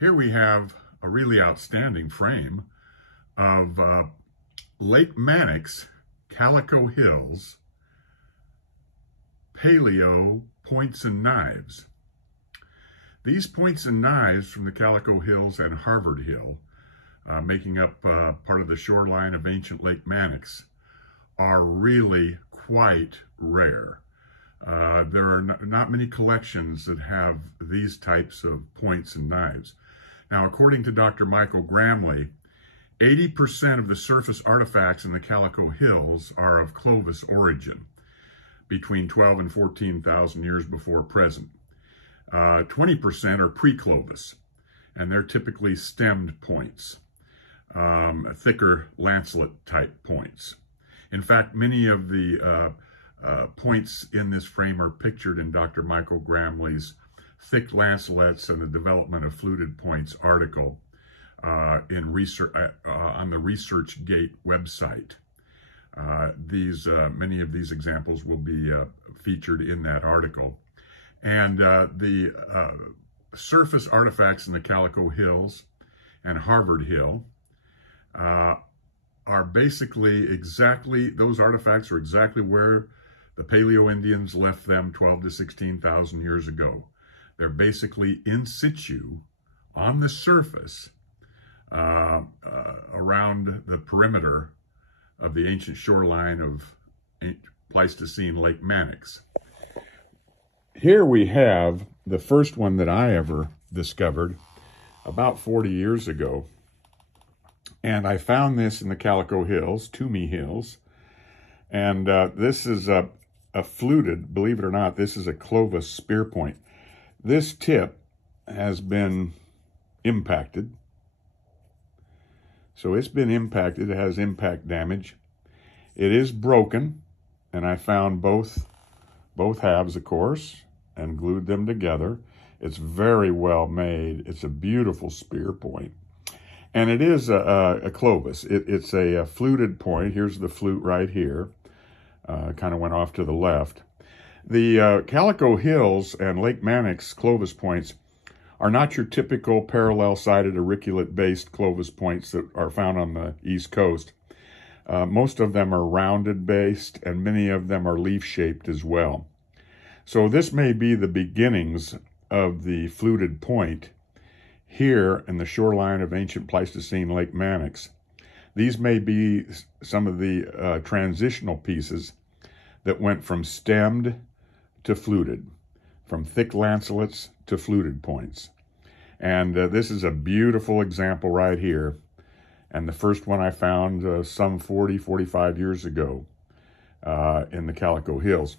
Here we have a really outstanding frame of Lake Manix, Calico Hills, Paleo points and knives. These points and knives from the Calico Hills and Harvard Hill, making up part of the shoreline of ancient Lake Manix, are really quite rare. There are not many collections that have these types of points and knives. Now, according to Dr. Michael Gramley, 80% of the surface artifacts in the Calico Hills are of Clovis origin, between 12 and 14,000 years before present. 20% are pre-Clovis, and they're typically stemmed points, thicker lancelet type points. In fact, many of the points in this frame are pictured in Dr. Michael Gramley's Thick Lancelets and the Development of Fluted Points article in research on the ResearchGate website. Many of these examples will be featured in that article. And the surface artifacts in the Calico Hills and Harvard Hill are basically those artifacts are exactly where the Paleo Indians left them 12 to 16,000 years ago. They're basically in situ on the surface around the perimeter of the ancient shoreline of Pleistocene Lake Manix. Here we have the first one that I ever discovered about 40 years ago. And I found this in the Calico Hills, Toomey Hills. And this is a fluted, believe it or not, this is a Clovis spear point. This tip has been impacted. So it's been impacted, it has impact damage. It is broken, and I found both halves, of course, and glued them together. It's very well made. It's a beautiful spear point. And it is a Clovis. It's a fluted point. Here's the flute right here. Kind of went off to the left. The Calico Hills and Lake Manix Clovis points are not your typical parallel-sided auriculate-based Clovis points that are found on the East Coast. Most of them are rounded-based, and many of them are leaf-shaped as well. So this may be the beginnings of the fluted point here in the shoreline of ancient Pleistocene Lake Manix. These may be some of the transitional pieces that went from stemmed to fluted, from thick lancelets to fluted points. And this is a beautiful example right here. And the first one I found some 45 years ago in the Calico Hills.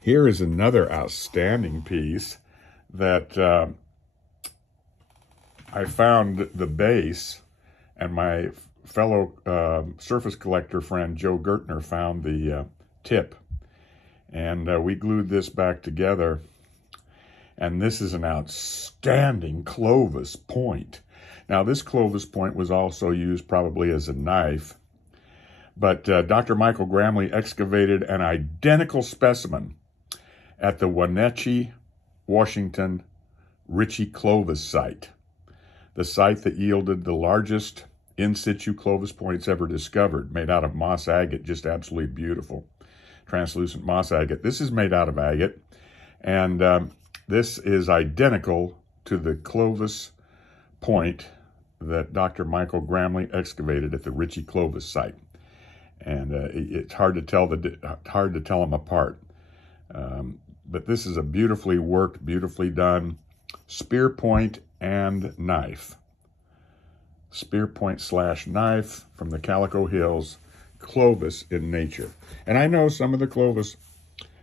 Here is another outstanding piece that I found the base, and my fellow surface collector friend Joe Gertner found the tip. And we glued this back together. And this is an outstanding Clovis point. Now, this Clovis point was also used probably as a knife. But Dr. Michael Gramley excavated an identical specimen at the Wenatchee, Washington, Ritchie Clovis site, the site that yielded the largest in situ Clovis points ever discovered, made out of moss agate, just absolutely beautiful, translucent moss agate. This is made out of agate, and this is identical to the Clovis point that Dr. Michael Gramley excavated at the Ritchie Clovis site, and it's hard to tell them apart. But this is a beautifully worked, beautifully done spear point and knife. Spear point / knife from the Calico Hills, Clovis in nature. And I know some of the Clovis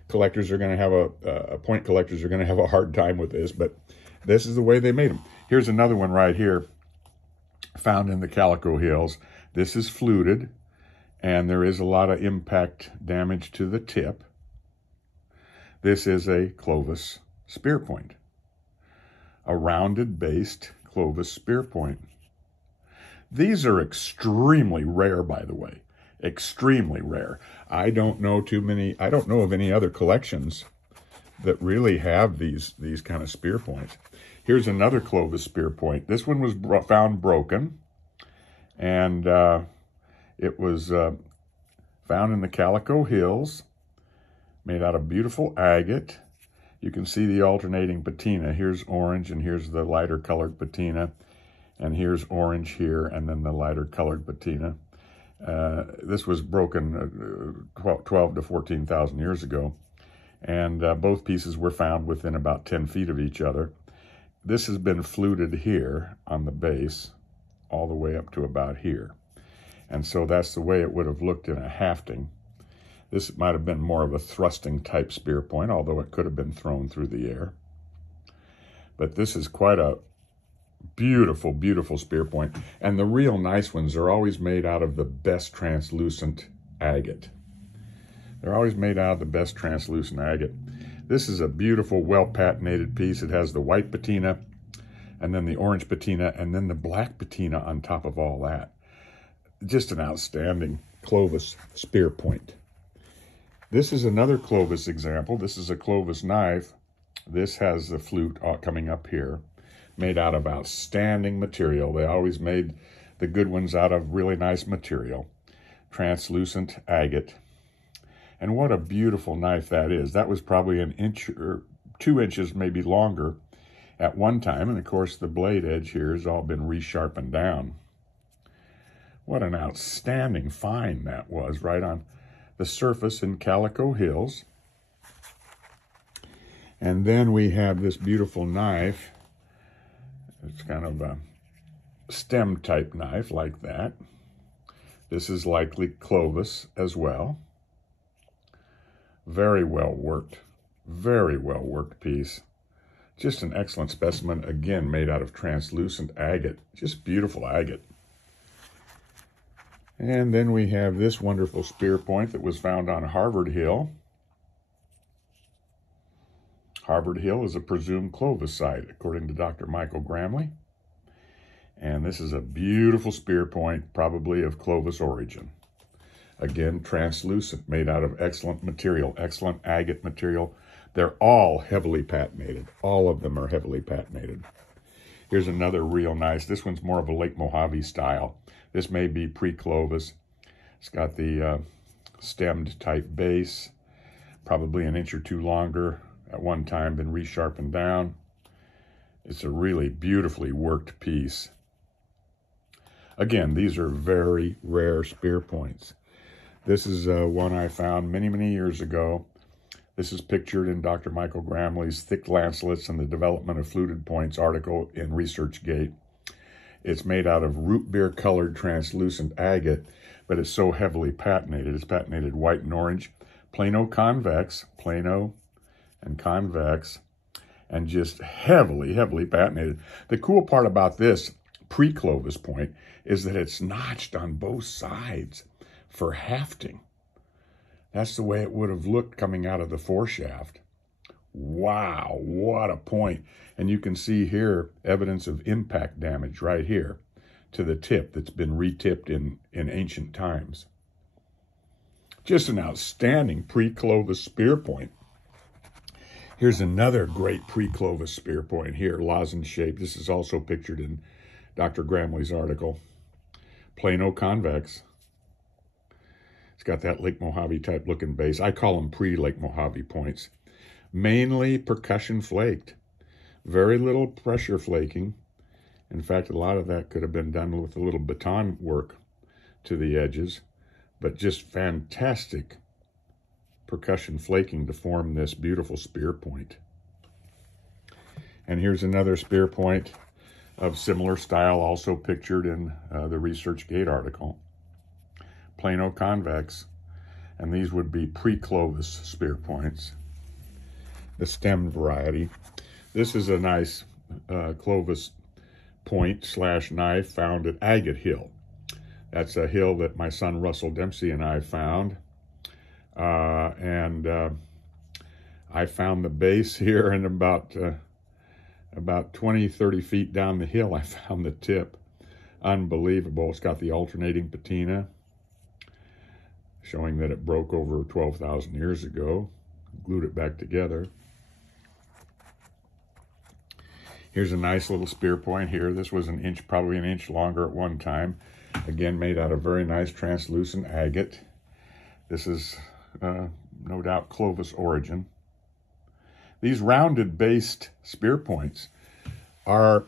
collectors are going to have point collectors are going to have a hard time with this, but this is the way they made them. Here's another one right here, found in the Calico Hills. This is fluted, and there is a lot of impact damage to the tip. This is a Clovis spear point, a rounded-based Clovis spear point. These are extremely rare, by the way, extremely rare. I don't know of any other collections that really have these kind of spear points. Here's another Clovis spear point. This one was found broken, and it was found in the Calico Hills, made out of beautiful agate. You can see the alternating patina. Here's orange, and here's the lighter colored patina, and here's orange here, and then the lighter colored patina. This was broken 12 to 14,000 years ago, and both pieces were found within about 10 feet of each other. This has been fluted here on the base all the way up to about here. And so that's the way it would have looked in a hafting. This might have been more of a thrusting type spear point, although it could have been thrown through the air. But this is quite a beautiful, beautiful spear point. And the real nice ones are always made out of the best translucent agate. They're always made out of the best translucent agate. This is a beautiful, well-patinated piece. It has the white patina, and then the orange patina, and then the black patina on top of all that. Just an outstanding Clovis spear point. This is another Clovis example. This is a Clovis knife. This has the flute coming up here, made out of outstanding material. They always made the good ones out of really nice material, translucent agate. And what a beautiful knife that is. That was probably an inch or 2 inches, maybe longer at one time. And of course, the blade edge here has all been resharpened down. What an outstanding find that was, right on the surface in Calico Hills. And then we have this beautiful knife. It's kind of a stem type knife like that. This is likely Clovis as well. Very well worked piece. Just an excellent specimen, again, made out of translucent agate. Just beautiful agate. And then we have this wonderful spear point that was found on Harvard Hill. Harvard Hill is a presumed Clovis site, according to Dr. Michael Gramley. And this is a beautiful spear point, probably of Clovis origin. Again, translucent, made out of excellent material, excellent agate material. They're all heavily patinated. All of them are heavily patinated. Here's another real nice. This one's more of a Lake Mojave style. This may be pre-Clovis. It's got the stemmed type base, probably an inch or two longer at one time, been resharpened down. It's a really beautifully worked piece. Again, these are very rare spear points. This is one I found many, many years ago. This is pictured in Dr. Michael Gramley's Thick Lancelets and the Development of Fluted Points article in ResearchGate. It's made out of root beer colored translucent agate, but it's so heavily patinated. It's patinated white and orange, plano convex, plano and convex, and just heavily, heavily patinated. The cool part about this pre-Clovis point is that it's notched on both sides for hafting. That's the way it would have looked coming out of the foreshaft. Wow, what a point. And you can see here evidence of impact damage right here to the tip that's been retipped in ancient times. Just an outstanding pre-Clovis spear point. Here's another great pre-Clovis spear point here, lozenge shape. This is also pictured in Dr. Gramley's article. Plano convex. It's got that Lake Mojave type looking base. I call them pre-Lake Mojave points. Mainly percussion flaked. Very little pressure flaking. In fact, a lot of that could have been done with a little baton work to the edges, but just fantastic percussion flaking to form this beautiful spear point. And here's another spear point of similar style, also pictured in the ResearchGate article. Plano convex, and these would be pre-Clovis spear points, the stemmed variety. This is a nice Clovis point /knife found at Agate Hill. That's a hill that my son Russell Dempsey and I found. I found the base here, and about 20, 30 feet down the hill, I found the tip. Unbelievable. It's got the alternating patina, showing that it broke over 12,000 years ago. Glued it back together. Here's a nice little spear point here. This was an inch, probably an inch longer at one time. Again, made out of very nice translucent agate. This is no doubt Clovis origin. These rounded based spear points are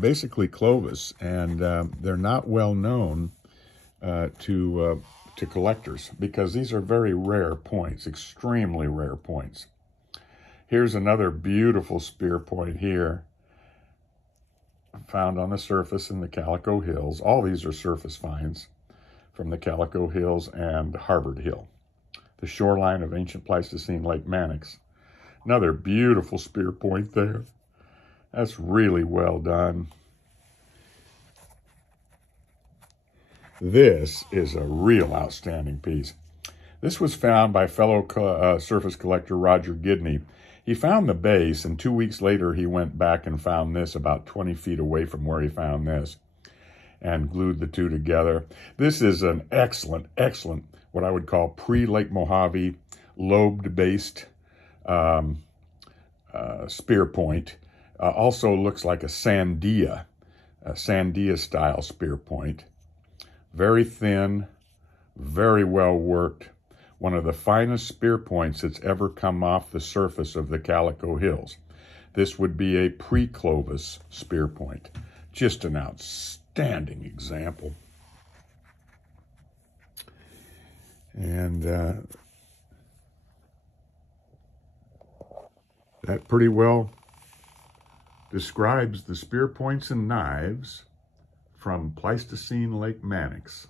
basically Clovis, and they're not well known to collectors because these are very rare points, extremely rare points. Here's another beautiful spear point here, found on the surface in the Calico Hills. All these are surface finds from the Calico Hills and Harvard Hill, the shoreline of ancient Pleistocene Lake Manix. Another beautiful spear point there. That's really well done. This is a real outstanding piece. This was found by fellow surface collector Roger Gidney. He found the base, and 2 weeks later he went back and found this about 20 feet away from where he found this and glued the two together. This is an excellent, what I would call pre-Lake Mojave, lobed-based spear point. Also looks like a sandia-style spear point. Very thin, very well worked. One of the finest spear points that's ever come off the surface of the Calico Hills. This would be a pre-Clovis spear point. Just an outstanding example. And that pretty well describes the spear points and knives from Pleistocene Lake Manix.